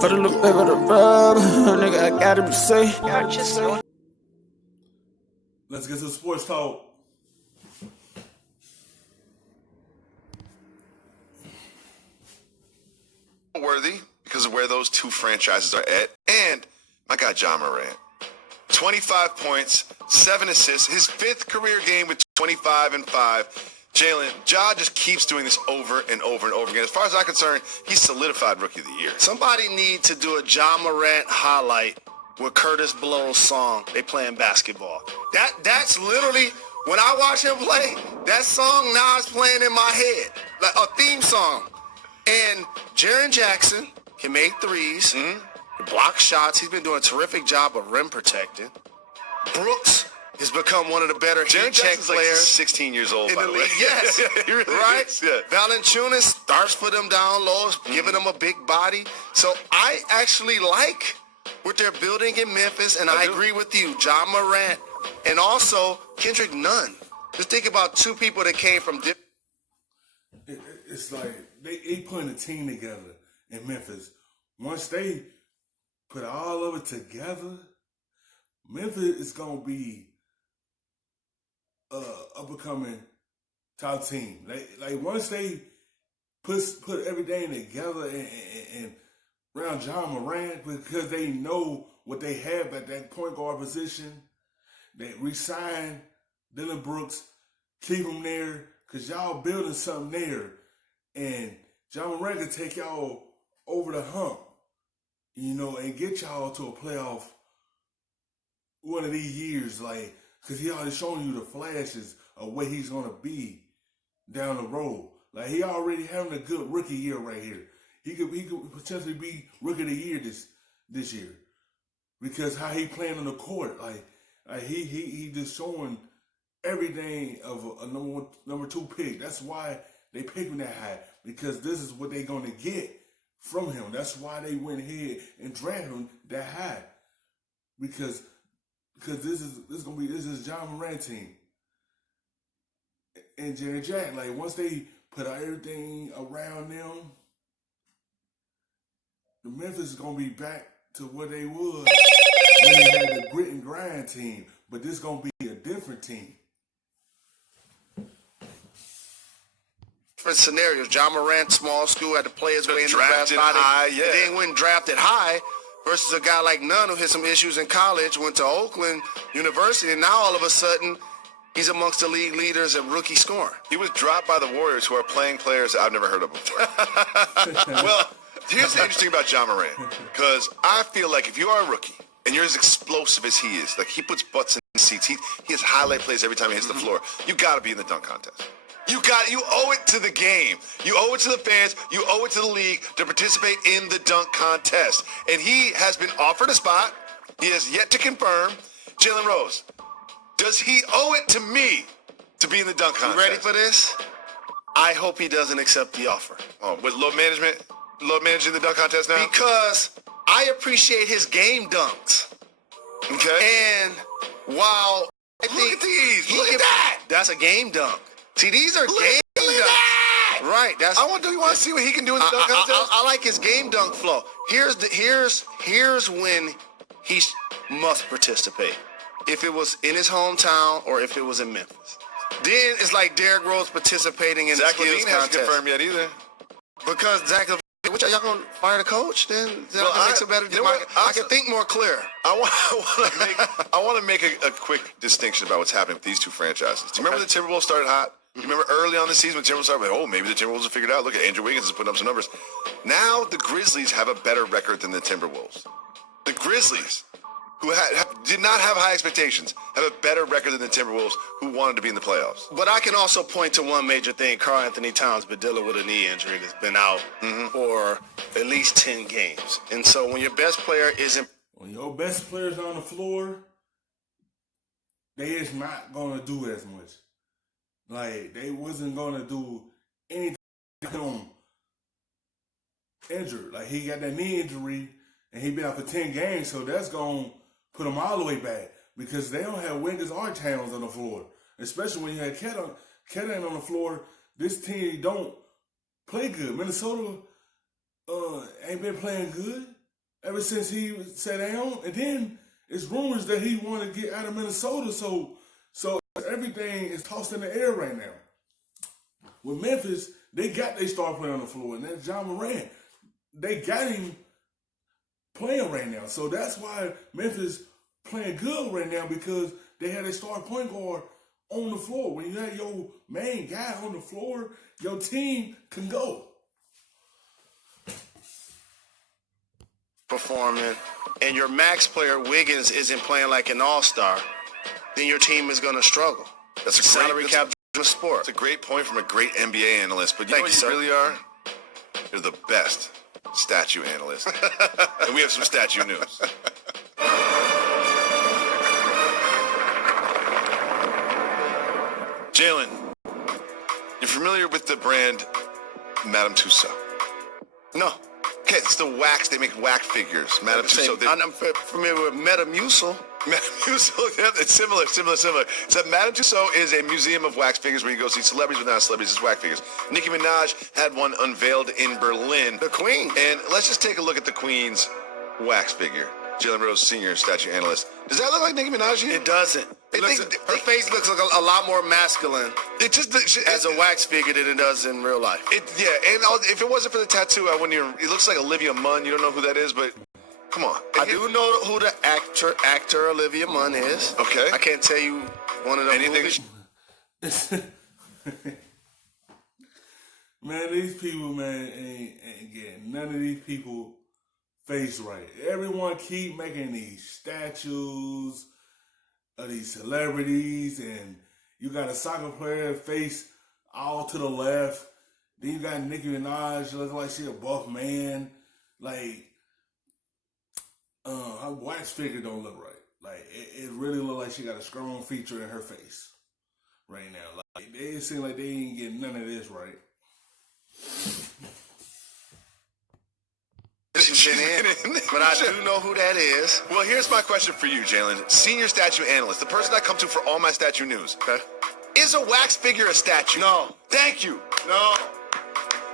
Put a little bit of the rub, nigga, I gotta be safe. Let's get to the sports talk. Worthy because of where those two franchises are at. And my guy John Morant. 25 points, 7 assists, his 5th career game with 25 and 5. Jalen, Ja just keeps doing this over and over and over again. As far as I'm concerned, he's solidified Rookie of the Year. Somebody need to do a John Morant highlight with Curtis Blow's song, They Playing Basketball. That's literally, when I watch him play, that song now is playing in my head, like a theme song. And Jaren Jackson can make threes, block shots. He's been doing a terrific job of rim protecting. Brooks has become one of the better heat check players. Like 16 years old, in by the the way. league. Yes, He really right? is, yeah. Valanciunas starts for them down low, giving them a big body. So I actually like what they're building in Memphis, and I agree with you, John Morant, and also Kendrick Nunn. Just think about two people that came from It's like they putting a team together in Memphis. Once they put all of it together, Memphis is gonna be a becoming top team. Like once they put everything together and around John Morant, because they know what they have at that point guard position, they re-sign Dillon Brooks, keep him there, because y'all building something there. And John Morant can take y'all over the hump, and get y'all to a playoff one of these years, like, because he already shown you the flashes of what he's going to be down the road. Like, he already having a good rookie year right here. He could potentially be Rookie of the Year this year, because how he playing on the court, like he just showing everything of a number 2 pick. That's why they picked him that high, because this is what they're gonna get from him. That's why they went ahead and drafted him that high, because this is John Morant team and Jaren Jack. Like, once they put out everything around them, the Memphis is gonna be back to what they was when they had the grit and grind team. But this is gonna be a different team. different scenarios. John Morant, small school, had to play his way in the draft high, yeah. And then went drafted high, versus a guy like Nunn who had some issues in college, went to Oakland University, and now all of a sudden he's amongst the league leaders in rookie scoring. He was dropped by the Warriors, who are playing players that I've never heard of before. Well, here's the interesting about John Morant, because I feel like if you are a rookie and you're as explosive as he is, like he puts butts in seats, he has highlight plays every time he hits the floor, you got to be in the dunk contest. You owe it to the game. You owe it to the fans. You owe it to the league to participate in the dunk contest. And he has been offered a spot. He has yet to confirm. Jalen Rose, does he owe it to me to be in the dunk contest? You ready for this? I hope he doesn't accept the offer. Oh, with load managing the dunk contest now? Because I appreciate his game dunks. Okay. And while I think Look at these. Look at that. That's a game dunk. See, these are Look game at dunks. that. Right. That's. You want to see what he can do in the dunk contest? I like his game dunk flow. Here's when he must participate. If it was in his hometown or if it was in Memphis, then it's like Derrick Rose participating in Zach the skills LaVine hasn't contest. confirmed yet either. Because Zach LaVine, which y'all gonna fire the coach? Then makes it better. I can think more clear. I want to make a quick distinction about what's happening with these two franchises. Do you remember the Timberwolves started hot? You remember early on the season when Timberwolves started, maybe the Timberwolves will figure it out. Look at Andrew Wiggins is putting up some numbers. Now the Grizzlies have a better record than the Timberwolves. The Grizzlies, who did not have high expectations, have a better record than the Timberwolves, who wanted to be in the playoffs. But I can also point to one major thing. Karl Anthony Towns been dealing with a knee injury that's been out for at least 10 games. And so when your best player isn't... When your best players on the floor, they is not going to do as much. Like, they wasn't going to do anything injured. Like, he got that knee injury, and he been out for 10 games, so that's going to put him all the way back, because they don't have Wiggins or Towns on the floor. Especially when you had Cat on the floor, this team don't play good. Minnesota ain't been playing good ever since he sat down. And then it's rumors that he want to get out of Minnesota. So everything is tossed in the air right now. With Memphis, they got their star player on the floor, and that's John Morant. They got him playing right now. So that's why Memphis playing good right now, because they had a star point guard on the floor. When you have your main guy on the floor, your team can go. Performing, and your max player Wiggins isn't playing like an all-star, then your team is going to struggle. That's a salary cap sport. It's a great point from a great NBA analyst. But you know what you really are? You're the best statue analyst. And we have some statue news. Jalen, you're familiar with the brand Madame Tussauds? No. Okay, it's the wax. They make wax figures. Madame Tussauds. I'm familiar with Metamucil. Metamucil, yeah, it's similar. So Madame Tussauds is a museum of wax figures where you go see celebrities, but not celebrities, it's wax figures. Nicki Minaj had one unveiled in Berlin. The Queen. And let's just take a look at the Queen's wax figure. Jalen Rose, senior statue analyst. Does that look like Nicki Minaj? It doesn't. Her face looks like a lot more masculine as a wax figure than it does in real life. And if it wasn't for the tattoo, I wouldn't even. It looks like Olivia Munn. You don't know who that is, but come on. I do know who the actor Olivia Munn is. Okay. I can't tell you one of the movies. Man, these people, man, ain't getting none of these people face right. Everyone keep making these statues of these celebrities, and you got a soccer player face all to the left. Then you got Nicki Minaj looking like she a buff man. Like, her wax figure don't look right. Like, it really look like she got a strong feature in her face right now. Like, it seem like they ain't getting none of this right. But I do know who that is. Well, here's my question for you, Jalen. Senior statue analyst, the person I come to for all my statue news. Okay. Is a wax figure a statue? No. Thank you. No.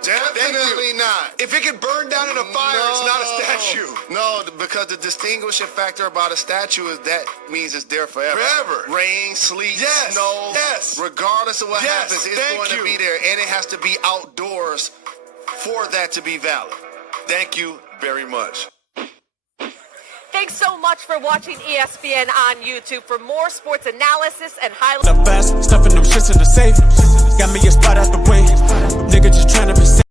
Definitely not. If it can burn down in a fire, it's not a statue. No, because the distinguishing factor about a statue is that means it's there forever. Forever. Rain, sleet, Yes. snow. Yes. Regardless of what Yes. happens, it's Thank going to you. be there. And it has to be outdoors for that to be valid. Thank you very much. Thanks so much for watching ESPN on YouTube. For more sports analysis and highlights. Up fast, stuffing them shits in the safe. Got me a spot out the way. Nigga just trying to be safe.